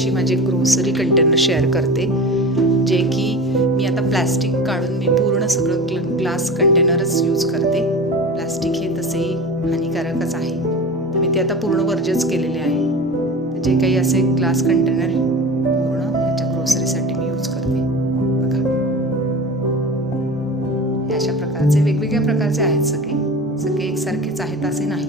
तुमच्याशी माझे grocery container share करते, जे की मी आता प्लॅस्टिक काढून मी पूर्ण सगळं ग्लास कंटेनरच यूज करते. प्लॅस्टिक हे तसेही हानिकारकच आहे, तर मी ते आता पूर्ण वर्जच केलेले आहे. तर जे काही असे ग्लास कंटेनर पूर्ण ह्याच्या ग्रोसरीसाठी मी यूज करते. बघा, हे अशा प्रकारचे वेगवेगळ्या प्रकारचे आहेत, सगळे एकसारखेच आहेत असे नाही.